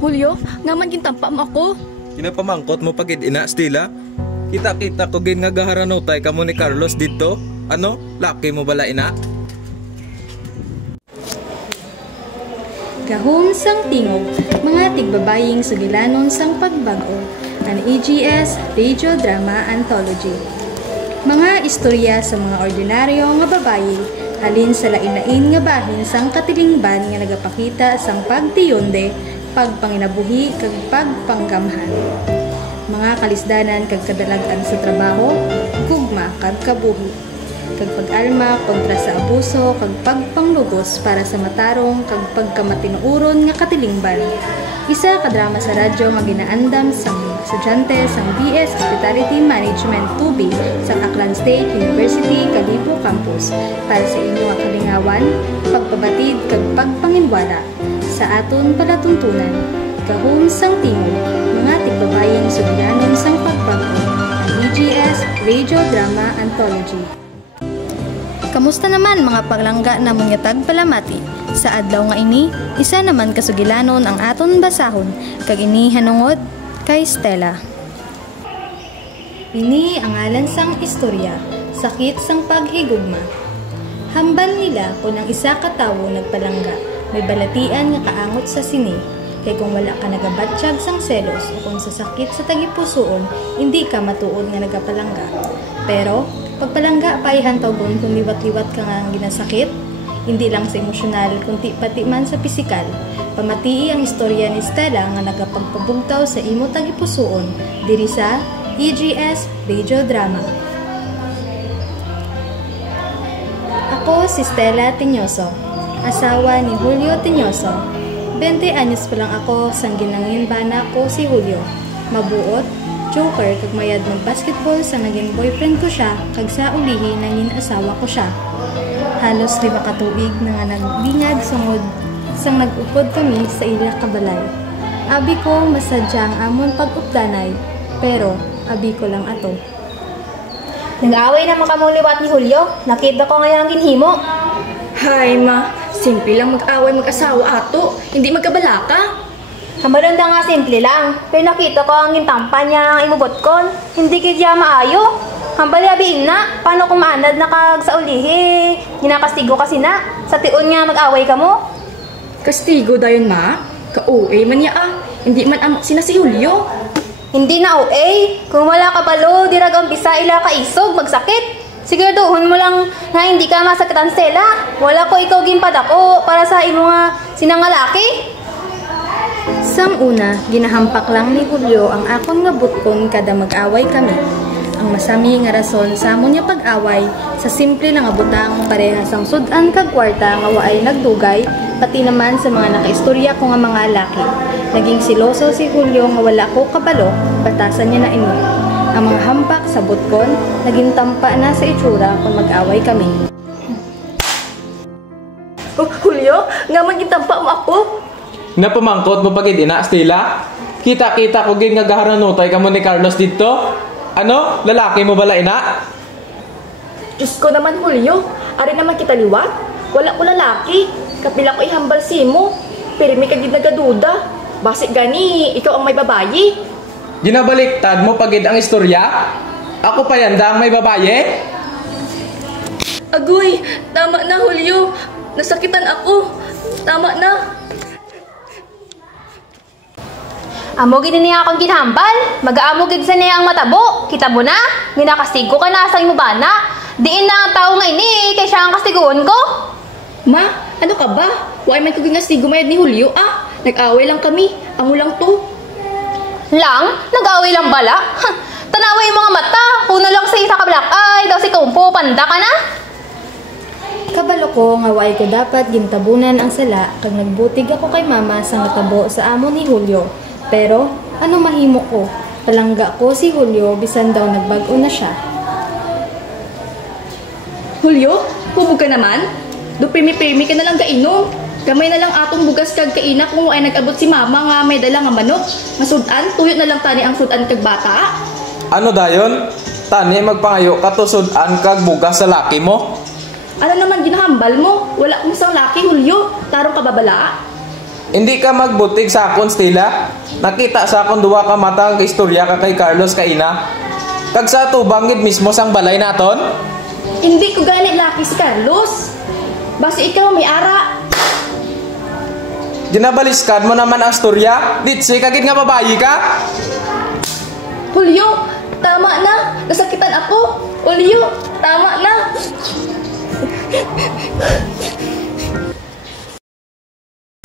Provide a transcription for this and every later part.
Julio, ngaman gintampa mo ako. Kinapamangkot mo pagid ina, Stella. Kita-kita ko gin nga gaharanotay kamo ni Carlos dito. Ano? Laki mo bala ina? Gahom sang tingog, mga tigbabaying sugilanon sang pagbago, an AGS Radio Drama Anthology. Mga istorya sa mga ordinaryo nga babayi, halin sa lain-lain nga bahin sang katilingban nga nagapakita sang pagtiyonde, pagpanginabuhi kag pagpanggamhan. Mga kalisdanan kag kadalagan sa trabaho, gugma kag kabuhi, kag pag-alma kontra sa abuso kag pagpanglugos para sa matarong kag pagkamatinuuron nga katilingban. Isa ka drama sa radyo nga ginaandam sa mga estudyante sa BS Hospitality Management 2B sa Aklan State University, Kalibo Campus para sa inyo nga kalingawan, pagpabatid kag pagpanginwala sa aton palatuntunan. Gahom sang tingog, mga tigbabayang sugilanon sang pagbago, ang BGS Radio Drama Anthology. Kamusta naman mga paglangga na mungyatag palamati? Sa adlaw nga ini, isa naman kasugilanon ang aton basahon, kag ini hanungod kay Stella. Ini ang alan sang istorya, sakit sang paghigugma. Hambal nila kung ang isa ka tawo nagpalangga, may balatian nga kaangot sa sini. Kay kung wala ka nagabatsyag sang selos o kung sa sakit sa tagipusoon, hindi ka matuod nga nagapalangga. Pero, pagpalangga pa ihantogon kung liwat-liwat ka nga ginasakit, hindi lang sa emosyonal, kundi pati man sa pisikal. Pamatii ang istorya ni Stella nga nagapagpabugtaw sa imo tagipusoon, diri sa EGS Radio Drama. Ako si Stella Tinyoso, asawa ni Julio Tinyoso. 20 anyos pa lang ako sang ginangin bana ko si Julio. Mabuot, joker kag mayad ng basketball sa naging boyfriend ko siya kag sa ulihi nangin asawa ko siya. Halos 5 ka tuig na nga nagbingag sungod sang nag-upod kami sa ila kabalay. Abi ko masadya ang amon pag-updanay, pero abi ko lang ato. Nag-away na makamuliwat ni Julio. Nakita ko ngayang ginhimo. Hay ma, simple lang mag-away mag-asawa ato, hindi magkabalaka. Hamalunda nga simple lang. Pero nakita ko ang gintampa niya ang imubot kon. Hindi kaya maayo. Hambali abiin na. Paano kung maanad na kag sa ulihi? Ginakastigo kasi na. Sa tiun nga mag-away ka mo. Kastigo dayon ma? Ka-OA man niya ah. Hindi man amok sina si Julio. Hindi na OA. Kung wala ka palo, diragang bisa ila ka isog, magsakit. Siguraduhon mo lang na hindi ka masakitan Stella. Wala ko ikaw ginpadako para sa imo nga sinangalaki. Sang una, ginahampak lang ni Julio ang akon nga butkon kada mag-away kami. Ang masami nga rason sa amon niya pag-away, sa simple na nga butang parehas ang sudan kag kwarta nga waay nagdugay, pati naman sa mga nakaistorya ko nga mga laki. Naging siloso si Julio nga wala ko kabalo, batasan niya na ino. Ang mga hampak sa butkon, naging tampa na sa itsura kung mag-away kami. Julio, nga magitampa mo ako. Napamangkot mo pagid ina, Stella. Kita-kita ko gin nga gaharanotay kamo ni Carlos dito. Ano? Lalaki mo bala ina? Diyos ko naman Julio, ari naman kita liwat. Wala ko lalaki, kapila ko ihambal si mo. Pero may kagid nagaduda. Basik gani, ikaw ang may babayi. Ginabaliktad mo pagid ang istorya? Ako pa yanda ang may babaye? Agoy, tama na Julio. Nasakitan ako. Tama na. Amogin niya akong ginhambal. Mag-aamogin sa niya ang matabo. Kita mo na? Ginakastigo ka na sa imo bana. Diin na ang tao nga ini, kay siya ang kastiguon ko. Ma, ano ka ba? Huwag man ko ginastigo mayad ni Julio ah. Nag-away lang kami. Amo lang to. Lang? Nag-away lang bala? Tanaway yung mga mata. Una lang sa isa ka black eye. Daw si Kumpo, panda ka na? Kabalo ko nga way ko dapat gintabunan ang sala kag nagbutig ako kay mama sa natabo sa amo ni Julio. Pero ano mahimo ko? Palangga ko si Julio bisan daw nagbag-o na siya. Julio, hubog ka naman? Do pirmi-pirmi ka na lang kainom. Gamay na lang atong bugas kag kaina kung ay nag-abot si mama nga may dala nga manok. Masudan, tuyot na lang tani ang sudan kag bata. Ano dayon? Tani magpangayo ka to sudan kag bugas sa laki mo? Ano naman ginahambal mo? Wala kong isang laki, Julio. Tarong ka babala. Hindi ka magbutig sa akon, Stella. Nakita sa akon duwa ka mata ang istorya ka kay Carlos kaina. Kag sa tubangid mismo sang balay naton. Hindi ko gani laki si Carlos. Basi ikaw may ara. Ginabaliskan mo naman ang istorya. Ditsi kagid nga babayi ka. Julio, tama na. Nasakitan ako. Julio, tama na.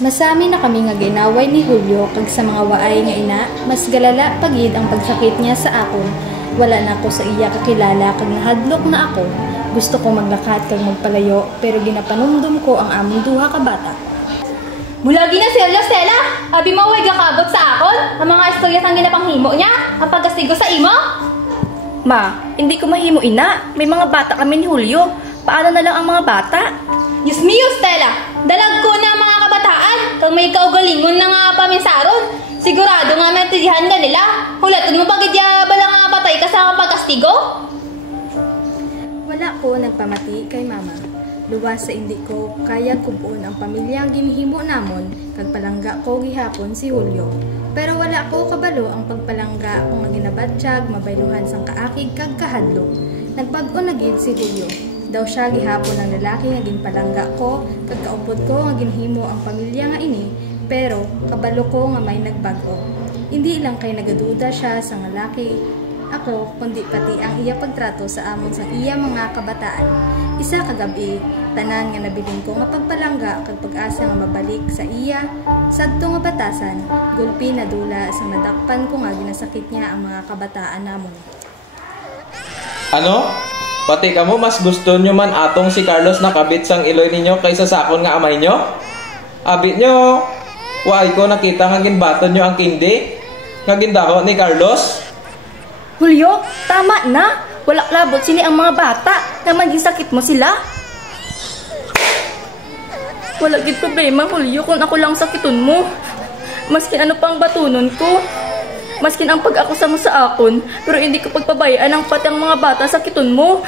Masami na kami nga ginaway ni Julio kag sa mga waay nga ina, mas galala pagid ang pagsakit niya sa akon. Wala na ako sa iya kakilala kag nahadlok na ako. Gusto ko maglakat kag magpalayo pero ginapanumdum ko ang among duha ka bata. Mulagi na Stella, Stella! Abi mo way gakabot sa akon? Ang mga istorya sang ginapanghimo niya? Ang pagkastigo sa imo? Ma, hindi ko mahimo ina. May mga bata kami ni Julio. Paano na lang ang mga bata? Diyos mio, Stella! Dalag ko na mga kabataan kung may kaugalingon na nga paminsaron. Sigurado nga maintindihan ka nila. Hulaton mo pagid ya bala nga patay ka sa pagkastigo? Wala ko nagpamati kay mama. Luwas sa hindi ko kaya kubon ang pamilyang ginhimo namon kag palangga ko gihapon si Julio. Pero wala ko kabalo ang pagpalangga kung nga ginabatsyag mabayluhan sang kaakig kag kahadlok. Nagbag-o na gid si Julio. Daw siya gihapon ang lalaki nga ginpalangga ko kag kaupod ko nga ginhimo ang pamilya nga ini, pero kabalo ko nga may nagbag-o. Hindi lang kay nagaduda siya sa lalaki ako kundi pati ang iya pagtrato sa amon sa iya mga kabataan. Isa kagabi, tanan nga nabilin ko nga pagpalangga kag pag-asa nga mabalik sa iya sadto nga batasan, gulpi na dula sa nadakpan ko nga ginasakit niya ang mga kabataan namon. Ano? Pati kamo mas gusto nyo man atong si Carlos nakabit sang iloy ninyo kaysa sa akon nga amay nyo? Abit nyo, waay ko nakita nga ginbaton nyo ang kindi nga gindaho ni Carlos. Julio, tama na. Wala labot sini ang mga bata. Naman yung sakit mo sila. Wala gid problema, Julio, kung ako lang sakiton mo. Maskin ano pang batunon ko. Maskin ang pag-akusa mo sa akon, pero hindi ko pagpabayaan ang pati ang mga bata sakiton mo.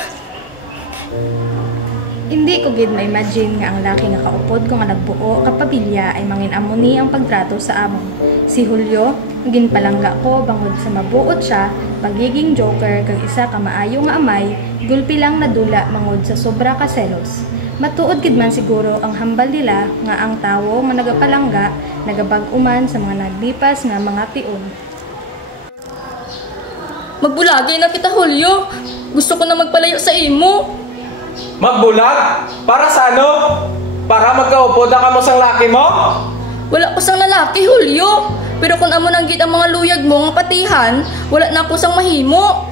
Hindi ko gid ma-imagine nga ang laki nga kaupod ko nga nagbuo kapamilya ay manginamoni ang pagtrato sa amon. Si Julio, ginpalangga ko bangod sa mabuot siya, pagiging joker kag isa ka maayo nga amay, gulpi lang nadula mangod sa sobra ka selos. Matuod gid man siguro ang hambal nila nga ang tawo nga nagapalangga nagabag-uman sa mga naglipas nga mga tion. Magbulagi na kita, Julio. Gusto ko na magpalayo sa imo. Magbulag? Para sa ano? Para magkaupod ang kamo sang laki mo? Wala ko sang lalaki, Julio. Pero kung amo nang gid ang mga luyag mo nga patihan, wala na ko sang mahimo.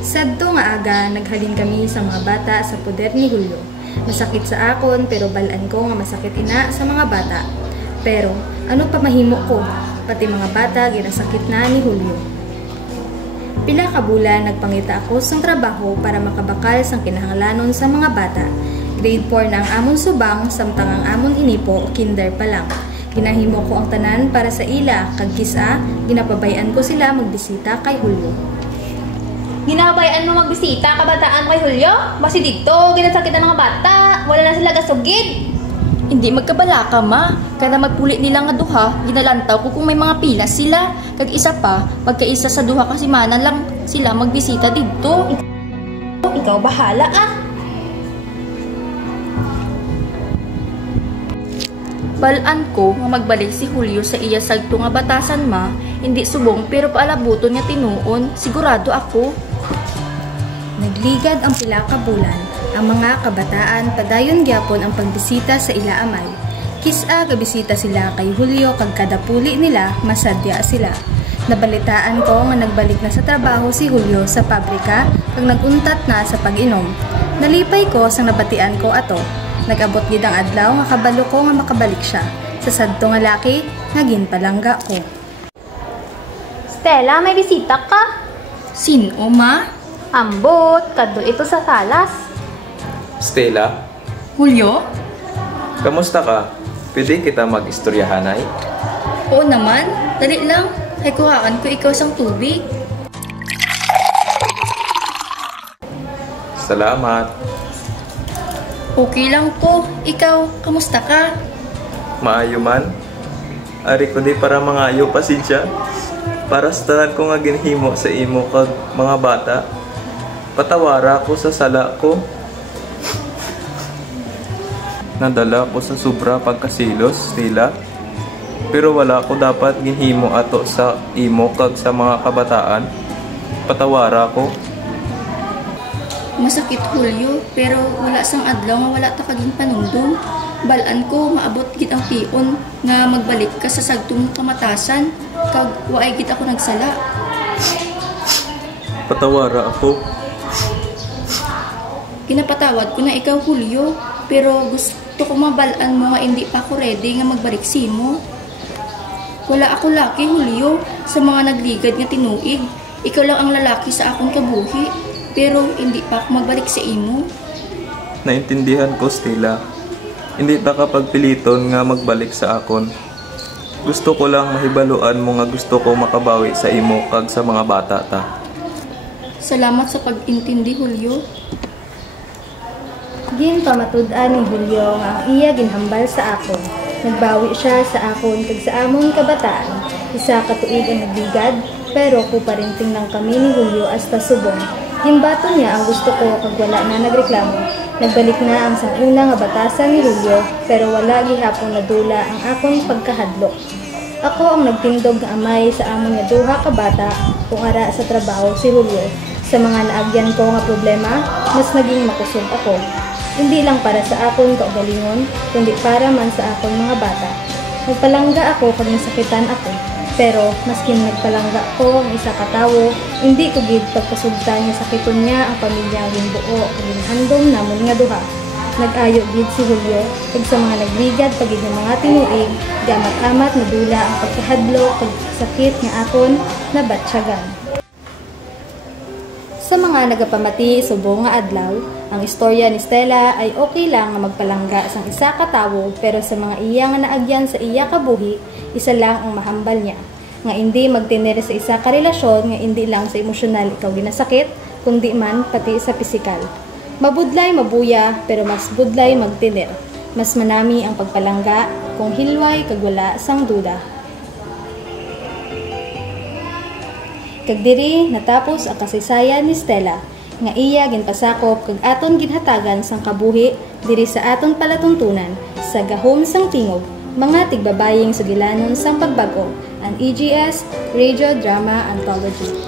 Sadto nga aga, naghalin kami sa mga bata sa poder ni Julio. Masakit sa akon, pero balaan ko nga masakit ina sa mga bata. Pero, ano pa mahimo ko? Pati mga bata, ginasakit na ni Julio. Pila ka bulan, nagpangita ako sa trabaho para makabakal sang kinahanglanon sa mga bata. Grade 4 na ang amon subang, samtang ang amon inipo, kinder pa lang. Ginahimo ko ang tanan para sa ila, kag kisa, ginapabayan ko sila magbisita kay Julio. Ginabayaan mo magbisita kabataan kay Julio? Basi dito, ginasakit ang mga bata. Wala na sila gasugid. Hindi magkabala ka, ma. Kada magpulit nila nga duha, ginalantaw ko kung may mga pilas sila. Kag isa pa, magkaisa sa duha kasi mana lang sila magbisita dito. Ikaw bahala ah. Balaan ko nga magbalik si Julio sa iya sagto nga batasan, ma. Hindi subong pero paalabuton nga tinuon. Sigurado ako. Nagligad ang pila ka bulan. Ang mga kabataan padayon gyapon ang pagbisita sa ila amay. Kisa gabisita sila kay Julio kag kada puli nila masadya sila. Nabalitaan ko nga nagbalik na sa trabaho si Julio sa pabrika kag naguntat na sa pag-inom. Nalipay ko sang nabatian ko ato. Nag-abot gid ang adlaw nga kabalo ko nga makabalik siya. Sa sadto nga laki nga ginpalangga ko. Stella, may bisita ka? Sino, ma? Ambot, kadto ito sa salas. Stella, Julio? kamusta ka? Pwede kita mag-istoryahanay? Oo naman. Dali lang. Ay kuhaan ko ikaw sang tubig. Salamat. Okay lang po. Ikaw, kamusta ka? Maayo man? Ari ko di para mangayo pasensya. Para sa tanan ko nga ginhimo sa imo kag mga bata. Patawara ko sa sala ko. Nadala ko sa sobra pagkasilos, Stella. Pero wala ko dapat ginhimo ato sa imo kag sa mga kabataan. Patawara ko. Masakit Hulyo, pero wala sang adlaw nga wala ta kaging panungdong. Balaan ko maabot gid ang pion nga magbalik ka sa sagtong kamatasan kag waay gid ako nagsala. Patawara ako. Ginapatawad ko na ikaw Hulyo, pero gusto ko mabalaan mo nga hindi pa ako ready nga magbalik simo. Wala ako laki Hulyo sa mga nagligad nga tinuig. Ikaw lang ang lalaki sa akong kabuhi, pero hindi pa ako magbalik sa imo. Naintindihan ko, Stella. Hindi ta kapagpiliton nga magbalik sa akon. Gusto ko lang mahibaluan mo nga gusto ko makabawi sa imo kag sa mga bata ta. Salamat sa pag-intindi Hulyo. Gin pamatud-an ni Julio nga ang iya ginhambal sa akon. Nagbawi siya sa akon kag sa amon kabataan. Isa ka tuig ang nagligad, pero kuparinting lang kami ni Julio hasta subong. Himbato niya ang gusto ko kag wala na nagreklamo. Nagbalik na ang sanguna nga batasan ni Julio, pero wala gihapon nadula ang akon pagkahadlok. Ako ang nagtindog nga amay sa amon nga duha ka bata kung ara sa trabaho si Julio. Sa mga naagyan ko nga problema, mas naging makusog ako. Hindi lang para sa akon kaugalingon, kundi para man sa akon mga bata. Nagpalangga ako kung nasakitan ako, pero maskin nagpalangga ko ang isa ka tawo, hindi ko gid pagkasugtan nga sakiton niya ang pamilyang ginbuo kag ginhandom namon nga duha. Nag-ayo gid si Julio kag sa mga nagligad pagid ng mga tinuig, gamat-amat nadula ang pagkahadlok kag sakit nga akon nabatsyagan. Sa mga nagapamati subong nga adlaw, ang istorya ni Stella ay okay lang nga magpalangga sang isa ka tawo, pero sa mga iya nga naagyan sa iya kabuhi, isa lang ang mahambal niya. Nga hindi magtinir sa isa ka relasyon nga hindi lang sa emosyonal ikaw ginasakit, kundi man pati sa pisikal. Mabudlay mabuya, pero mas budlay magtinir. Mas manami ang pagpalangga kung hilway kag wala sang duda. Kag diri natapos ang kasaysayan ni Stella nga iya ginpasakop kag aton ginhatagan sang kabuhi diri sa aton palatuntunan sa gahom sang tingog, mga tigbabaying sugilanon sang pagbago, ang EGS Radio Drama Anthology.